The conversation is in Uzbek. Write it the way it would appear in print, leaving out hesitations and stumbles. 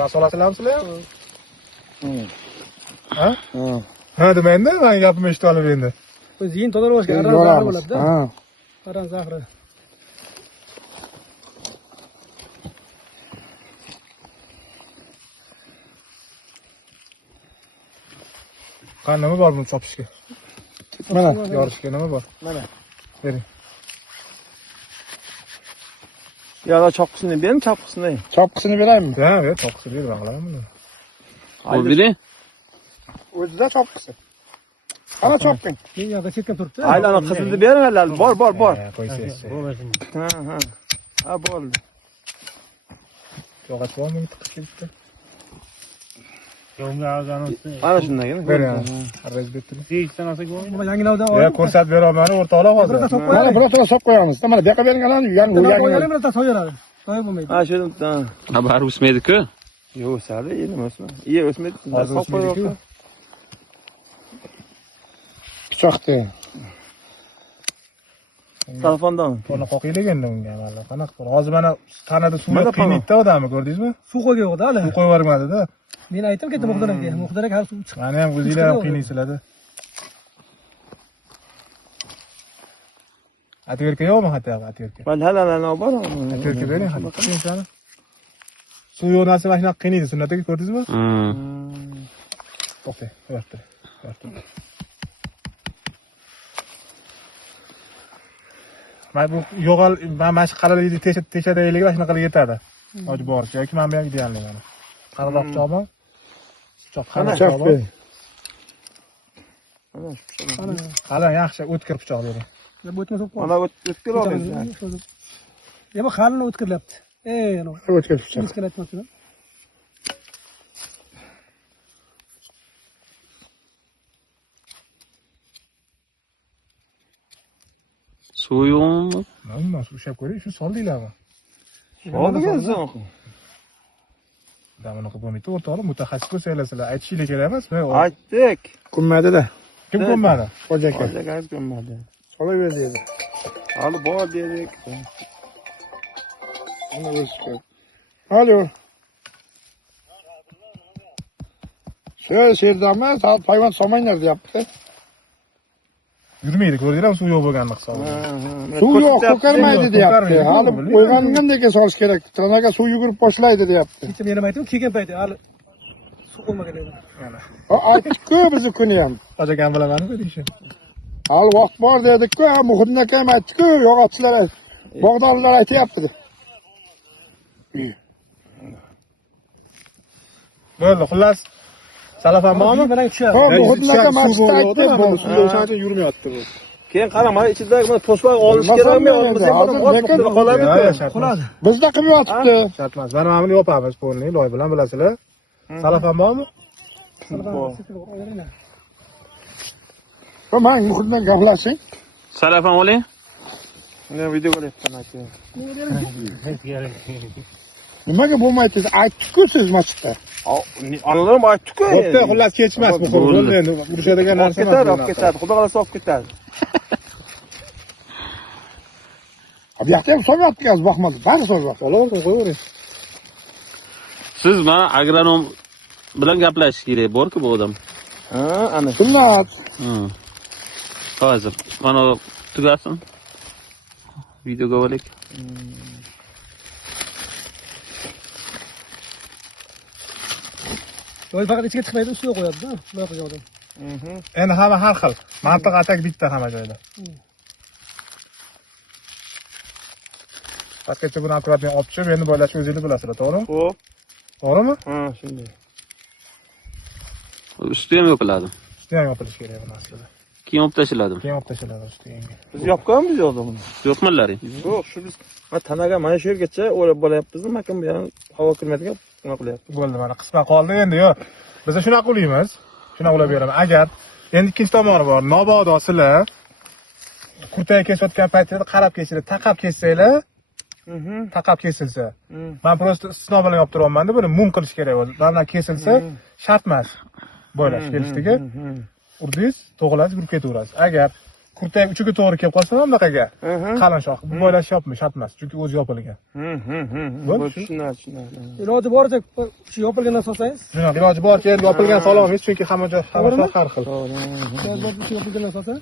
Rasolasizlar? Ha? Ha, demaydi, men gapimni eshitib olib endi. Ziyin tozalashga aran zahri bo'ladi-da. Ha. Aran zahri. Qani nima bor buni chopishga? Mana Yorishga nima bor? Mana. Bering. Ya da chopqisini bering, chopqisini. chopqisini beraymi? Ha, chopqisi ber, men qilaman buni. Qo'y bering. O'zida chopqisi. Qana chopqing. Men yoqda chetkab turibdi. Aylana qizilni bering, hali bor. Qo'ysiz. Ha. Ha, bo'ldi. Yo'q, bormi tiqish ketdi. Mana shundagina. Bering. Arz betdimi? Bu yangilovdan Ya, ko'rsatib beraman, o'rtoqlar hozir. Mana birato'la solib qo'yamiz. Mana bu yoqqa berilganlarni yangi Qo'yalım biraz da soyaradi. Soyib bo'lmaydi. Ha, shundan. Ha, bari o'smaydi-ku. Yo'q, o'sadi, endi o'sma. Iye o'smaydi. Hozir Solib qo'yib. pichoqda. Telefondan. Buni qoqiylik endi unga mana qanaqa qilib. Hozir mana tanada suv qiynaydi odamni, ko'rdingizmi? Suv qo'ygan yo'q-da hali. Suv qo'yib yubormadi-da. Men aytdim katta Muxtar aka. Muxtar aka hali suv chiqdi. Mana ham o'zinglar ham qiynaysizlar-da. Atverka yo'qmi xatda atverka? Mana halalarni olib bor. Atverka bering, xatda qiling sani. Suv yo'q narsa mana shunaqa qiynaydi sunnatga, ko'rdingizmi? To'xtang, yo'qdi. Mana bu yo'g'al, mana shu qalalikni teshadayliklar shunaqa yetadi. Hoj boricha yoki mana bu ham idealni mana. Qanaqa pichoqmi? Pichoq qanaqa? Qala yaxshi o'tkir pichoq bering. Bu o'tma so'p qo'y. Mana o'tkir olamiz. Ya bu qalini o'tkirlayapti. Ana. O'tkir pichoq. Hech kim aytmabdi-da. Suv yo'qmi? Mana shu ushlab ko'ring, shu soldinglarmi? Oldigansan. Damini qilib bo'lmaydi, o'rtoqlar, mutaxassis bo'lsanglar, aytishinglar kerak emasmi? Aytdik. Kunmadi-da. Kim ko'nmadi? Xo'ja aka. Xo'jaga ko'nmadi. Solaver dedi. Hali bor dedik. Ana o'sib. Alo. Serdamlar, saat payvand solmanglar deyapti. Yurmaydi, ko'rdinglarmi, suv yo'q bo'lganini hisobi. Suv yo'q, ko'karmaydi deyapti. Hali o'ygangandan keyin solish kerak. Tanaga suv yugurib boshlaydi deyapti. Kecha men ham aytdim, kelgan payti hali suv qo'ymagan edi. Mana. Aytdik-ku bizni kuni ham. Hojagan bilamanku deyshi. Hali vaqt bor dedik-ku, Muhiddin aka ham aytdi-ku, yog'ochchilar, bog'dorlar aytyapti. Bo'ldi, xullas salafan bormi? Bilan tushadi. Xo'p, Muhiddin aka mashqda aytdi, bu Suv o'shaning uchun yurmayapti bu. Keyin qara, mana ichidagi mana to'sbaq olish kerakmi, olmasa ham qoladi. Qoladi. Bizda qilib yotibdi. Shart emas. Mana buni yopamiz, polni, loy bilan bilasizlar. Salafan bormi? Xo'p, men Muhiddin gaplashing. Salafan oling. Men video ko'ryapman aka. Nimaga bo'lmaydi? Aytdik-ku siz masjidda. Onalarim aytdi-ku. Bo'pti, xullas kechmas bu bo'ldi endi. Urushadigan narsa emas. Olib ketadi. Xudo xolasa olib ketadi. Bu yoqda ham so'rayapti, gaz baxmadi. Bari so'rayapti. Olaversin, qo'yavering. Siz mana agronom bilan gaplashish kerak, bor-ku bu odam. Ha, ana. Sunnat. Hozir mana tugasin. Videoga olaylik. Yo'l faqat ichiga chiqmaydi, ustiga qo'yadi-da. Bunaqa qilgan odam. Endi hamma har xil. Mantiq atak bitta hamma joyda. Pastgacha buni akkuratni olib chiqib, endi boylashni o'zingiz bilasizlar, to'g'rimi? Xo'p. To'g'rimi? Ha, shunday. Usti ham yopiladi. Usti ham yopilishi kerak bu aslida. Keyin olib tashlanadi. Keyin olib tashlanadi ustiga. Biz yopganmiz yo'qda buni. Yo'qmanlaring. Yo'q, shu biz tanaga mana shu yergacha o'rab boryapmiz, makam bu ham havo kirmaydigan nima qilyapti. Bo'ldi, mana qisman qoldi endi, yo'q. Biz shunaqa ulaymiz. Shunaqa ulab beraman. Agar endi ikkinchi tomoni bor. Mabodo sizlar kurtaga kesayotgan paytida qarab kesinglar, taqab kessanglar, taqab kesilsa. Men prosta istisno bilan yoptiryapman-da, buni mum qilish kerak bo'ldi. Bundan kesilsa shart emas. Bo'ylash kelishdigi. Urdingiz, to'g'rilasiz, yurib ketaverasiz. Agar kurtak uchiga to'g'ri kelib qolsa mana bunaqaga Aha. qalin shox bu boylash shart emas chunki o'zi yopilgan. Bo'ldi, Tushunadi. Iloji boricha shu yopilgandan solsangiz. Shunaq iloji boricha endi yopilgan solamiz chunki hamma joy har xil. Iloji boricha shu yopilgandan solsa.